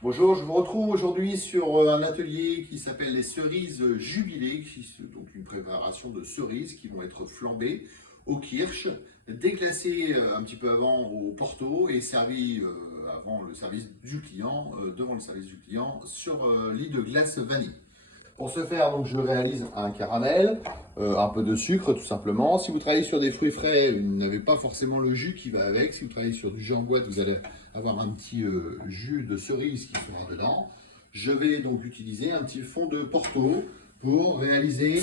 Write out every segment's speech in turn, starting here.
Bonjour, je vous retrouve aujourd'hui sur un atelier qui s'appelle les cerises jubilées, donc une préparation de cerises qui vont être flambées au kirsch, déglacées un petit peu avant au porto et servies avant le service du client, devant le service du client, sur lit de glace vanille. Pour ce faire, donc, je réalise un caramel, un peu de sucre tout simplement. Si vous travaillez sur des fruits frais, vous n'avez pas forcément le jus qui va avec. Si vous travaillez sur du jus en boîte, vous allez avoir un petit jus de cerise qui sera dedans. Je vais donc utiliser un petit fond de Porto pour réaliser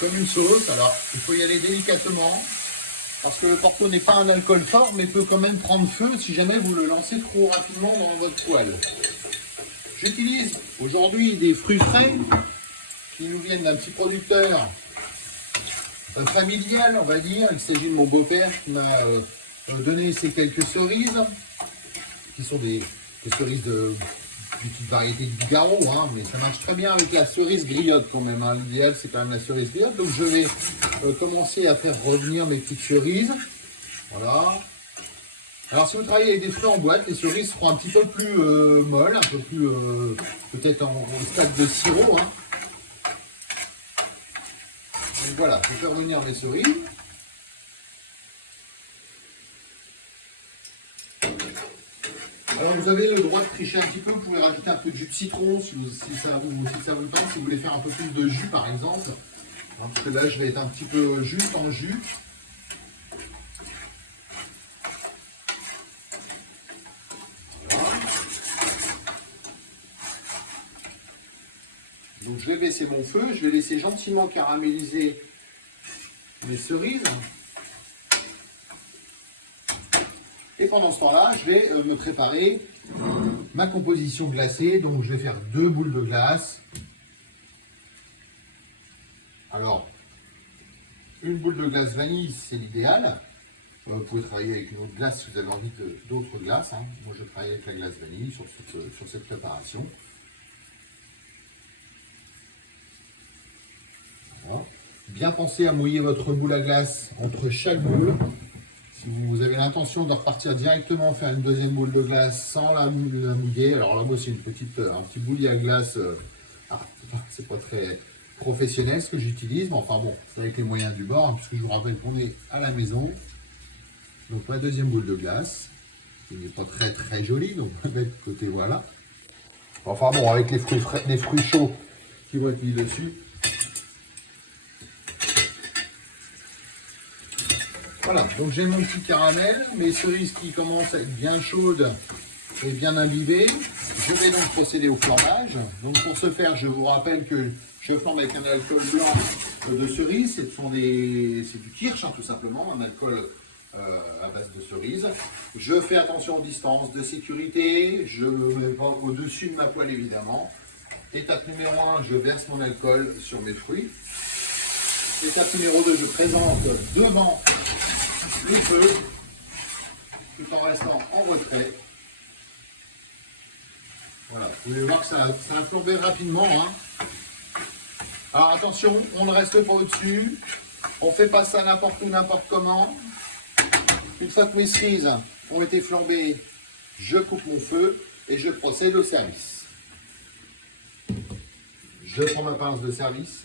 comme une sauce. Alors, il faut y aller délicatement parce que le Porto n'est pas un alcool fort, mais peut quand même prendre feu si jamais vous le lancez trop rapidement dans votre poêle. J'utilise aujourd'hui des fruits frais qui nous viennent d'un petit producteur familial, on va dire. Il s'agit de mon beau-père qui m'a donné ces quelques cerises, qui sont des cerises d'une petite variété de Bigarro, hein, mais ça marche très bien avec la cerise griotte quand même. Hein. L'idéal, c'est quand même la cerise griotte. Donc je vais commencer à faire revenir mes petites cerises. Voilà. Alors si vous travaillez avec des fruits en boîte, les cerises seront un petit peu plus molles, un peu plus peut-être au stade de sirop. Hein. Donc voilà, je vais faire revenir mes cerises. Alors vous avez le droit de tricher un petit peu, vous pouvez rajouter un peu de jus de citron si ça vous tente, si vous voulez faire un peu plus de jus par exemple. Parce que là je vais être un petit peu juste en jus. Donc je vais baisser mon feu, je vais laisser gentiment caraméliser mes cerises. Et pendant ce temps-là, je vais me préparer ma composition glacée. Donc je vais faire 2 boules de glace. Alors, une boule de glace vanille, c'est l'idéal. Vous pouvez travailler avec une autre glace si vous avez envie d'autres glaces. Hein. Moi, je travaille avec la glace vanille sur cette préparation. Voilà. Bien penser à mouiller votre boule à glace entre chaque boule. Si vous avez l'intention de repartir directement faire une deuxième boule de glace sans la mouiller, alors là, moi, c'est un petit bouilli à glace. C'est pas très professionnel ce que j'utilise, mais enfin bon, c'est avec les moyens du bord, hein, puisque je vous rappelle qu'on est à la maison. Donc ma deuxième boule de glace, qui n'est pas très très jolie, donc on va mettre de côté, voilà. Enfin bon, avec les fruits frais, les fruits chauds qui vont être mis dessus. Voilà, donc j'ai mon petit caramel, mes cerises qui commencent à être bien chaudes et bien imbibées. Je vais donc procéder au flambage. Donc pour ce faire, je vous rappelle que je flambe avec un alcool blanc de cerise. C'est du kirsch, hein, tout simplement, un alcool à base de cerise. Je fais attention aux distances de sécurité. Je ne me mets pas au-dessus de ma poêle, évidemment. Étape numéro 1, je verse mon alcool sur mes fruits. Étape numéro 2, je présente devant le feu, tout en restant en retrait. Voilà, vous pouvez voir que ça a flambé rapidement. Hein. Alors attention, on ne reste pas au-dessus. On ne fait pas ça n'importe où, n'importe comment. Une fois que mes cerises ont été flambées, je coupe mon feu et je procède au service. Je prends ma pince de service.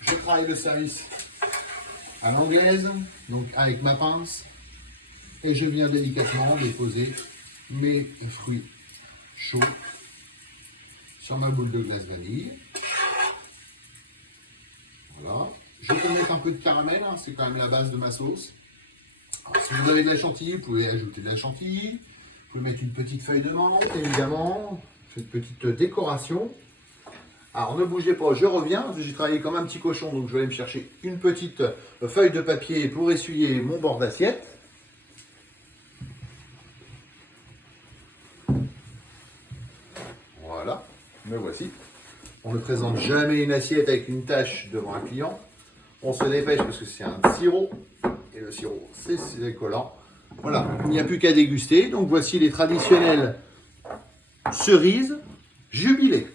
Je travaille le service à l'anglaise, donc avec ma pince, et je viens délicatement déposer mes fruits chauds sur ma boule de glace vanille. Voilà. Je peux mettre un peu de caramel, hein, c'est quand même la base de ma sauce. Alors, si vous avez de la chantilly, vous pouvez ajouter de la chantilly. Vous pouvez mettre une petite feuille de menthe, évidemment. Cette petite décoration. Alors ne bougez pas, je reviens, j'ai travaillé comme un petit cochon, donc je vais aller me chercher une petite feuille de papier pour essuyer mon bord d'assiette. Voilà, me voici. On ne présente jamais une assiette avec une tache devant un client. On se dépêche parce que c'est un sirop, et le sirop c'est collant. Voilà, il n'y a plus qu'à déguster, donc voici les traditionnelles cerises jubilées.